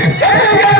Ele ganhou!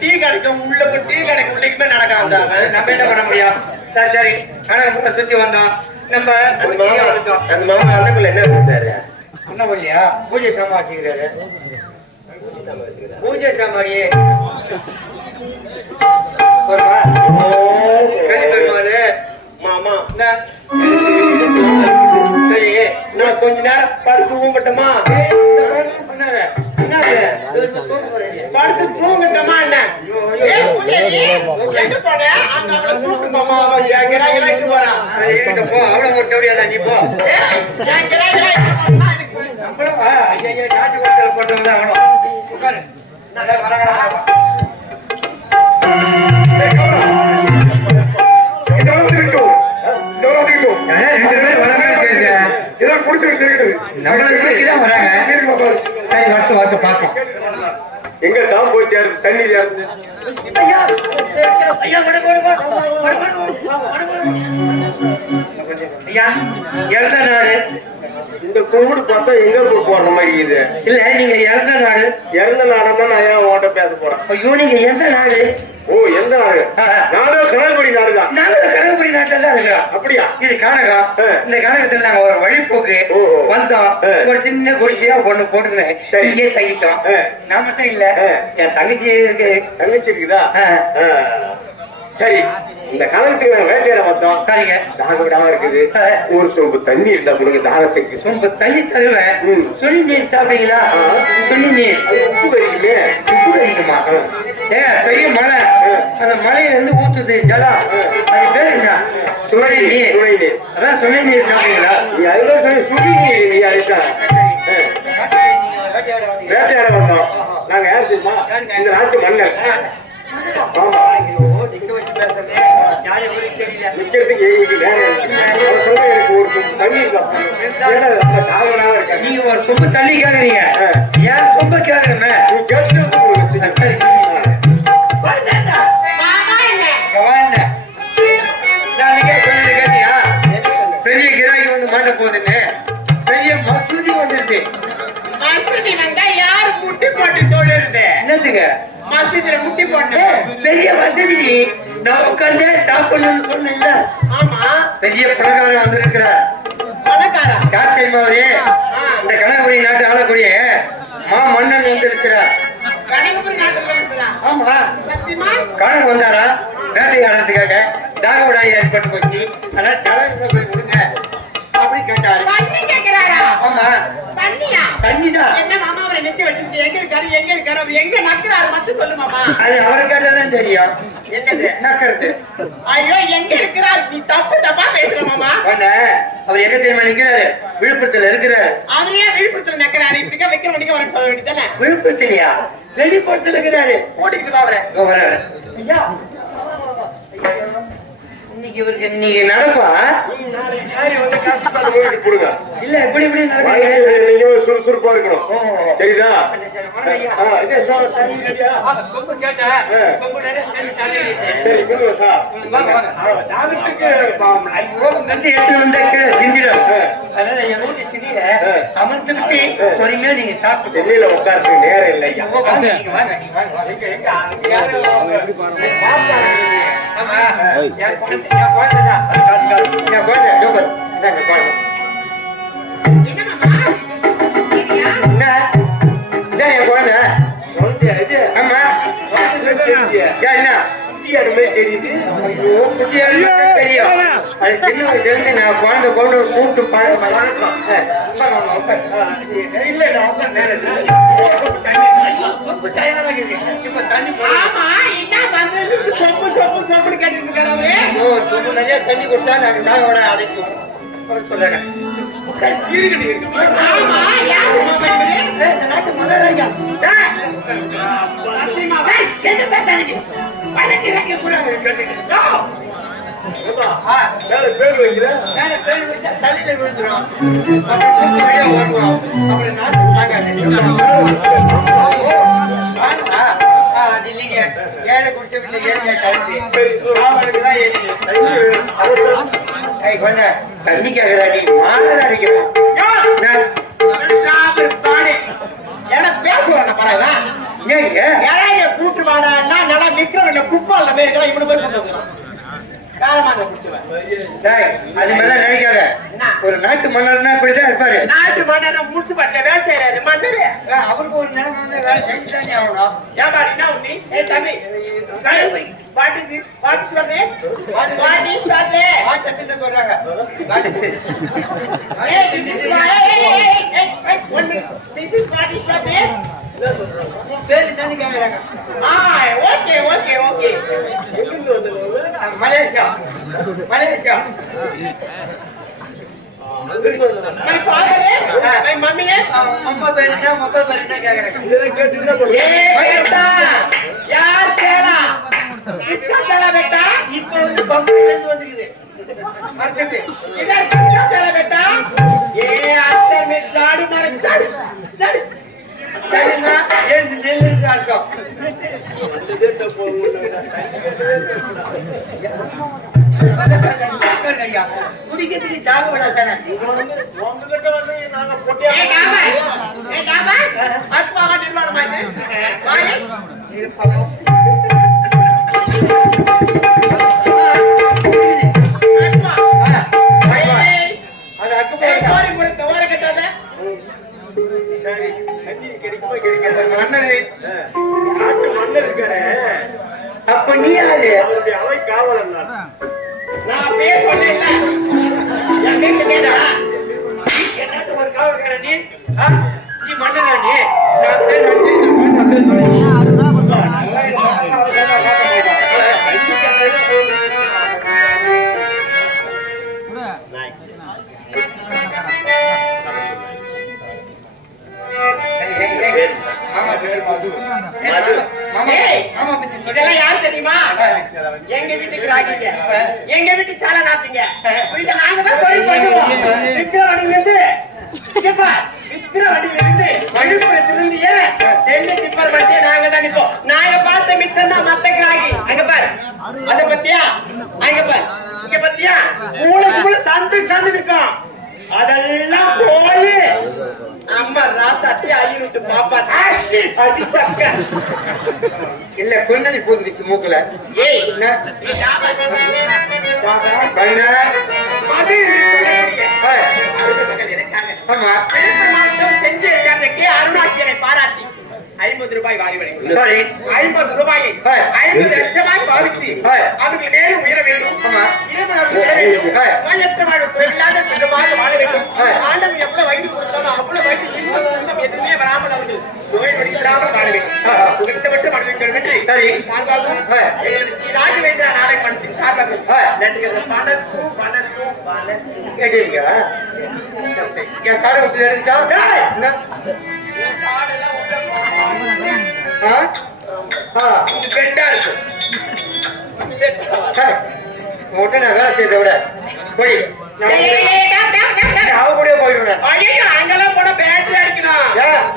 Tea கிடைக்கும் உள்ள tea கிடைக்கும் உள்ளுக்குமே நடக்காது. அவன். நம்ம என்ன பண்ண முடியும்? சரி சரி. ஆனா நம்ம சுத்தி வந்தோம் நம்ம மாமா அண்ணக்குள்ள என்ன இருந்தாரு என்ன பண்ணியா பூஜை சாமான் வச்சுக்கிறாரு. பூஜை சாமாடியே மாமா. சரி. நான் கொஞ்ச நேரம் படுத்து ஊம்பட்டமா படுத்து தூங்கட்டமா என்ன? மாமா, போ. அவ்வளவு ஒரு கவலையாடா, நீ போ. ஏய், என் கிராக்கி நம்மளும் ஐயா, காட்சி கொடுத்தல போட்டவங்க தான் சேருது தண்ணி. ஐயா, இறந்த நாடு? இந்த கும்பிடு பார்த்தா எங்க போற மாதிரி இது இல்ல நீங்க இறந்த நாடு? இறந்த நாடா நான் ஏன் உன்கிட்ட பேச போறேன்? ஐயோ நீங்க எந்த நாடு? ஓ எந்த நாடு? நானும் கனகுடி நாடுதான். நாங்க கனகபுரி நாட்டில் தான் இருக்கிறோம் அப்படியா? இது கானகம். இந்த கானகத்துல நாங்க ஒரு வழிபோக்கு. வந்தோம். ஒரு சின்ன குடிசையா ஒண்ணு போட்டுருந்தேன். இங்கே தங்கிட்டோம். நான் மட்டும் இல்ல. என் தங்கச்சி இருக்கு. தங்கச்சி இருக்குதா. சரி. இந்த கணக்குக்கு நான் வேட்டையில வந்தோம். சரிங்க. தாகவிடாம இருக்குது. ஆ. ஒரு சொம்பு தண்ணி இருந்தா கொடுங்க தாகத்துக்கு. உங்க தண்ணி தருவேன். சுழி நீர் சாப்பிடுறீங்களா ஆ. சுழி நீர். உப்பு கறிக்குமே உப்பு கறிக்குமா ஏ பெரிய மலை அந்த மலையில இருந்து ஊத்துது ஜலம் அது பேர் என்ன சுவை நீர் சுவை நீர். அதான் சுவை நீர் சாப்பிட்டீங்களா நீ அதுதான் சொல்லி சுடி நீர் நீ அதுதான் வேட்டையாட வந்தோம். நாங்க யார் தெரியுமா? இந்த நாட்டு மன்னர். ஆமா. நிக்கிறதுக்கு எங்களுக்கு நேரம் இல்லை. அவன் சொல்ல எனக்கு ஒரு சொம்பு தண்ணி இருக்கா நீங்க ஒரு சொம்பு தண்ணி கேக்குறீங்க ஏன் சொம்ப கேக்குறமே மாட்ட போகுதுன்னு பெரிய மசூதி வந்துருக்கு. மசூதி வந்தா யாரு முட்டி போட்டு தொழுறது? என்னத்துக்கு மசூதியில முட்டி போட்டு பெரிய வசதி நான் உட்காந்தே சாப்பிடணும்னு சொன்னேன்ல. ஆமா. பெரிய பணக்காரன் வந்திருக்கிறார். பணக்காரா? யார் தெரியுமா அவரு? இந்த கனகபுரி நாட்டு ஆளக்கூடிய மா மன்னன் வந்திருக்கிறார். நாட்டுல இருக்கிறா ஆமா. சத்தியமா? காலம் வந்தாரா? வேட்டையாடுறதுக்காக. தாகவிடாய் ஏற்பட்டு போச்சு. அதனால தலைவர்கள் நிக்க வச்சிருந்து எங்க இருக்காரு எங்க இருக்காரு அவர் எங்க நக்குறாரு மட்டும் சொல்லு மாமா. அது அவரை கேட்டதான் தெரியும். என்னது? நக்கிறது. ஐயோ எங்க இருக்கிறார்? நீ தப்பு தப்பா பேசுற மாமா. உடனே அவர் எங்க தெரியுமா நிக்கிறாரு? விழுப்புரத்துல இருக்கிறாரு. அவர் விழுப்புரத்துல நக்கிறாரு? இப்படிக்கா வைக்கிற மணிக்கு அவருக்கு சொல்ல வேண்டியதானே விழுப்புரத்துலயா? வெளிப்புறத்துல இருக்கிறாரு. ஓடிக்கிட்டு வர்றாரு. ஐயா. இன்னைக்கு இவருக்கு இன்னைக்கு நடப்பா? இல்ல இப்படி இப்படி என்னைக்கும் சுறுசுறுப்பா இருக்கணும். சரிதா சார் கொடுங்க சார் எடுத்து வந்தா சிந்திடும். அதனால என் வீட்டு பொறுமையா நீங்க சாப்பிட்டு டெல்லியில உட்கார்றதுக்கு நேரம் இல்லை. வாங்க, மாதிரி தெரியுது. தெரியும். அது சின்ன வயசுல இருந்து நான் குழந்தை குழந்தை கூப்பிட்டு பழக்கம் இல்ல. இப்ப தண்ணி சொப்பு சொப்பு சொப்புன்னு கேட்டுட்டு அவரு ஐயோ, சொம்பு நிறைய தண்ணி கொடுத்தா நாங்க தாகோட அடைக்கும். மாமா இவரு இந்த நாட்டு மலராஜா பேர் வைக்கிற பேர் வச்சா தலையில விழுந்துரும் அப்புறம் நாட்டு தாங்காது ஏழை குடிச்ச ஏழை கழுத்து அவனுக்கு தான் தண்ணி கேக்குறாடி மாலர் அடிக்கிறோம் பாடு ஏன்னா பேசுவாங்க ஏங்க? கூட்டு வாடான்னா நல்லா விக்கிறவங்க குப்பால போய் இருக்கலாம் இவனு போய் கூட்டு வந்துருவான். காரமாக குடிச்சுவேன் டேய், அது மேல நினைக்காத. என்ன? ஒரு நாட்டு மன்னர்னா இப்படிதான் இருப்பாரு. நாட்டு மன்னர் முடிச்சு பட்ட வேலை செய்யறாரு மன்னரு. அவருக்கு ஒரு நேரம் வந்து வேலை செஞ்சு தானே ஆகணும். ஏமாடினா உன்னி ஏ தம்பி what is this what is your name what is your name மாற்றத்திட்ட சொல்றாங்க ஏ this is my one minute this is what is your name பேர் தண்ணி கேட்குறாங்க okay okay okay. Malaysia Malaysia. இப்ப வந்து பம்பு வந்துக்குது. சரின்னா ஏன் குடிக்கிறதுக்கு தாங்க தண்ணி கிடைக்குமா கிடைக்காதா? மன்னரு. நாட்டு மன்னர் இருக்காரு. அப்ப நீ யாரு? அவருடைய அவை காவலன் நான். நான் பேர் சொன்னேன்ல. என் வீட்டுல கேட்டா என்னது ஒரு காவல்கார நீ? நீ மன்னரா நீ? நான் பேர் வச்சு டெல்லி டிப்பர் வண்டியை நாங்க தான் நிப்போம். நாங்க பார்த்த மிச்சம் தான் மத்த கிராகி. அங்க பாரு. அத பத்தியா? அங்க பாரு. இங்க பத்தியா? மூளைக்கு மூளை சந்து சந்து நிற்கும் அதெல்லாம் போய் அம்மா ராசாத்தி ஐநூத்து பாப்பா. அடி சக்க. இல்ல கொஞ்சம் போதுச்சு மூக்குல. ஏய் என்ன? ஐம்பது ரூபாய் வாரி வழங்கி ஐம்பது ரூபாயை. ஐம்பது லட்சமாய் பாவித்து. அவர்கள் மேலும் உயர வேண்டும். இருபது உயர வேண்டும். நோயற்ற வாழ தொழிலாக சுத்தமாக வாழ வேண்டும். ஆண்டவன் எவ்வளவு வயது கொடுத்தாலும் அவ்வளவு வயது எதுவுமே வராமல் அவர்கள் நோய் நொடி விடாமல் வாழ வேண்டும். ஆஹா. உயர்த்தப்பட்டு மனிதர்கள் என்று சரி. சார்பாகவும் பணத்தும் பணத்தும் பணத்தும் கேட்டீங்க என் காடை விட்டு எடுத்துட்டா இது பெண்டா இருக்கும் விட போய் அவ கூட போயிடுவேன் அங்கெல்லாம் போனா பேட்டரி அடிக்கணும்.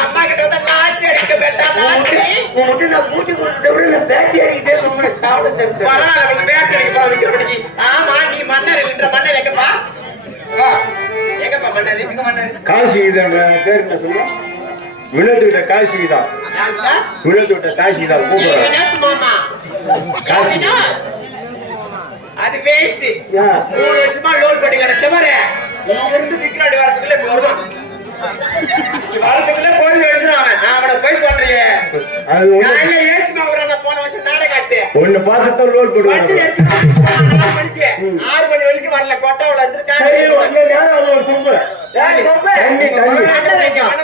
அம்மா கிட்ட வந்தா லாட்டரி அடிக்க பெட்டா, லாட்டரி. உன்கிட்ட நான் மூட்டி கொடுத்தத விட நான் பேட்டி அடிக்கிட்டே உங்களை சாப்பிட சேர்த்தேன் பரவாயில்ல, உனக்கு பேட்டரி அடிக்க ஆமா, நீ மன்னர் என்ற மன்னர் எங்கப்பா? எங்கப்பா மன்னர்? எங்க மன்னர்? காசி தான் பேர் என்ன சொல்லுவோம் காசி விழுந்து விட்ட காசி தான் கூப்பிடுறேன். அது வேஸ்ட்? மூணு வருஷமா லோட் பண்ணி கிடத்த பாரு. இங்க இருந்து விக்ராடி வரதுக்குள்ள இப்படி வருவான். வரதுக்குள்ள கோயில் எடுத்துருவான் அவன். நான் அவனை போய் சொல்றேன். ஏற்றுமா அவரால போன வருஷம் நாடகாட்டு ஒண்ணு பார்த்து ஆறு மணி வரைக்கும் வரல. சரி, இருந்திருக்காரு